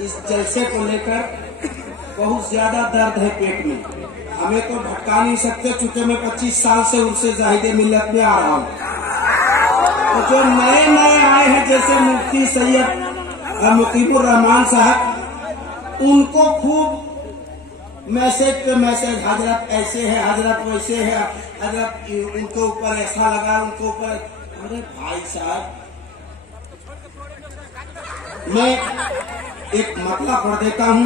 इस जलसे को लेकर बहुत ज्यादा दर्द है पेट में। हमें तो भटका नहीं सकते, चूंकि मैं 25 साल से उनसे जाहिद मिल्लत में आ रहा हूँ। तो जो नए नए आए हैं जैसे मुफ्ती सैयद मुकीबुर रहमान साहब, उनको खूब मैसेज पे मैसेज, हजरत ऐसे है, हजरत वैसे है, हजरत उनके ऊपर ऐसा लगा, उनके ऊपर। अरे भाई साहब, मैं एक मतला पढ़ देता हूँ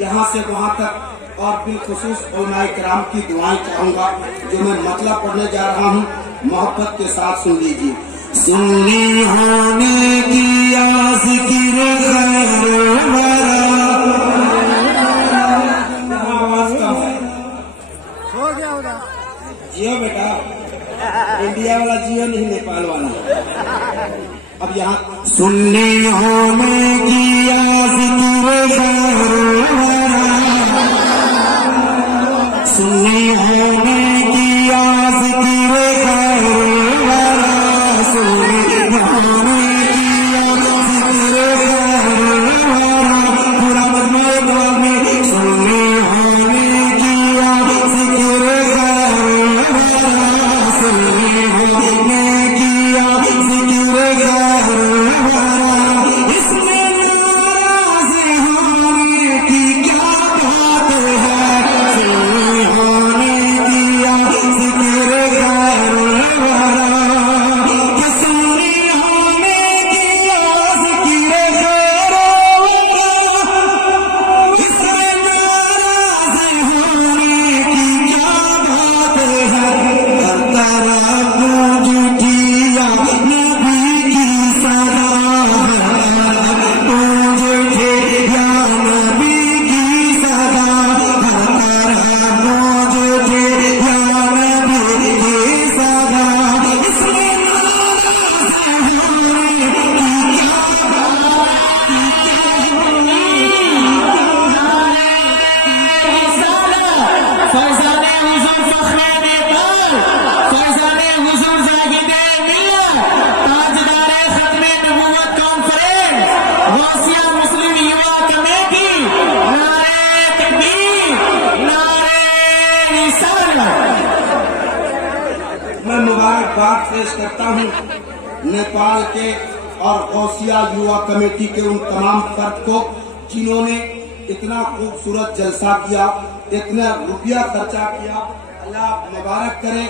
यहाँ से वहां तक, और बिलखुसूस उलमाए किराम की दुआएं चाहूंगा जो मैं मतला पढ़ने जा रहा हूँ। मोहब्बत के साथ सुन लीजिए। सुननी होने की आस की जियो बेटा, इंडिया वाला जियो नहीं, नेपाल वाला। अब यहाँ सुनने होने की आस सुनने होने की आस पूरा मजमूआ में सुनने होने की आस मैं मुबारकबाद पेश करता हूँ नेपाल के और गौसिया युवा कमेटी के उन तमाम फर्द को जिन्होंने इतना खूबसूरत जलसा किया, इतना रुपया खर्चा किया। अल्लाह मुबारक करे।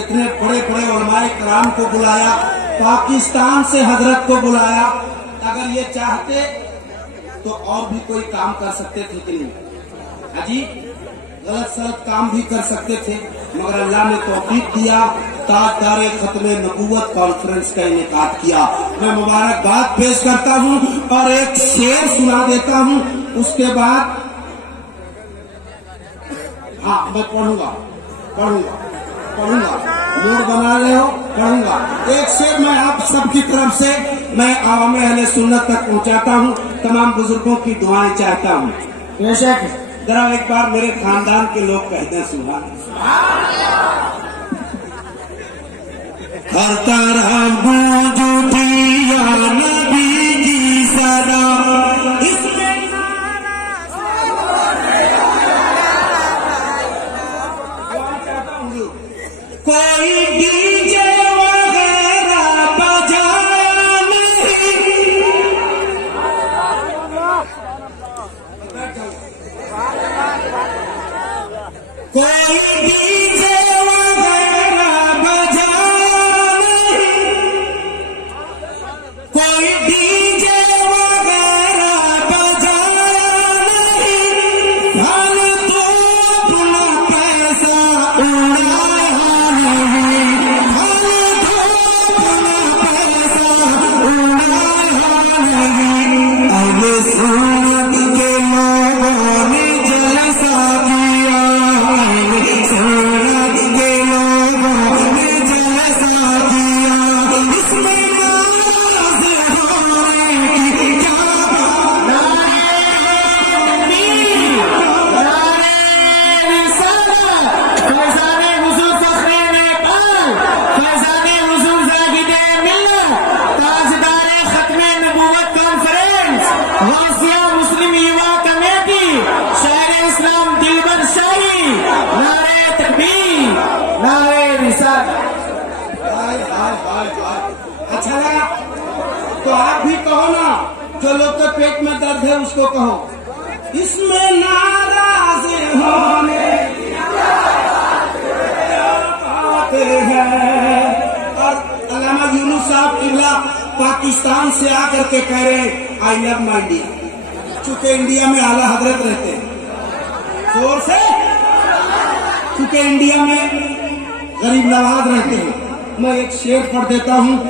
इतने बड़े बड़े उलमाए कराम को बुलाया, पाकिस्तान से हजरत को बुलाया। अगर ये चाहते तो और भी कोई काम कर सकते थे कि नहीं? अजी गलत सलत काम भी कर सकते थे, मगर अल्लाह ने तौफीक दिया, ताजदारे खत्मे नबूवत कॉन्फ्रेंस का इनेकाद किया। मैं मुबारकबाद पेश करता हूँ और एक शेर सुना देता हूँ, उसके बाद हाँ मैं पढ़ूंगा मूड बना ले हो, पढ़ूंगा। एक शेर मैं आप सबकी तरफ से मैं आवाम अहले सुन्नत तक पहुँचाता हूँ, तमाम बुजुर्गों की दुआएं चाहता हूँ। बेशक जरा एक बार मेरे खानदान के लोग कहते हैं सुभान अल्लाह। हर तरफ गूंज उठी या नबी की सदा, इसमें कोई डीजे वगैरह बजा कोई डीजे वगैरह बजा कोई डीजे वगैरह बजा हम तो अपना पैसा उड़ाया नहीं, हम तो अपना पैसा उड़ाया नहीं। अब सुन के लोगों ने जलसा किया, ताजदारे खत्मे नबूवत कॉन्फ्रेंस तो आप भी कहो ना, जो लोग के पेट में दर्द है उसको कहो, इसमें नाराज होने आते हैं। और अल्लामा यूनुस साहब किबला पाकिस्तान से आकर के कह रहे आई लव माई इंडिया, चूंकि इंडिया में आला हजरत रहते हैं, जोर से, चूंकि इंडिया में गरीब नवाज रहते हैं। मैं एक शेर पढ़ देता हूँ।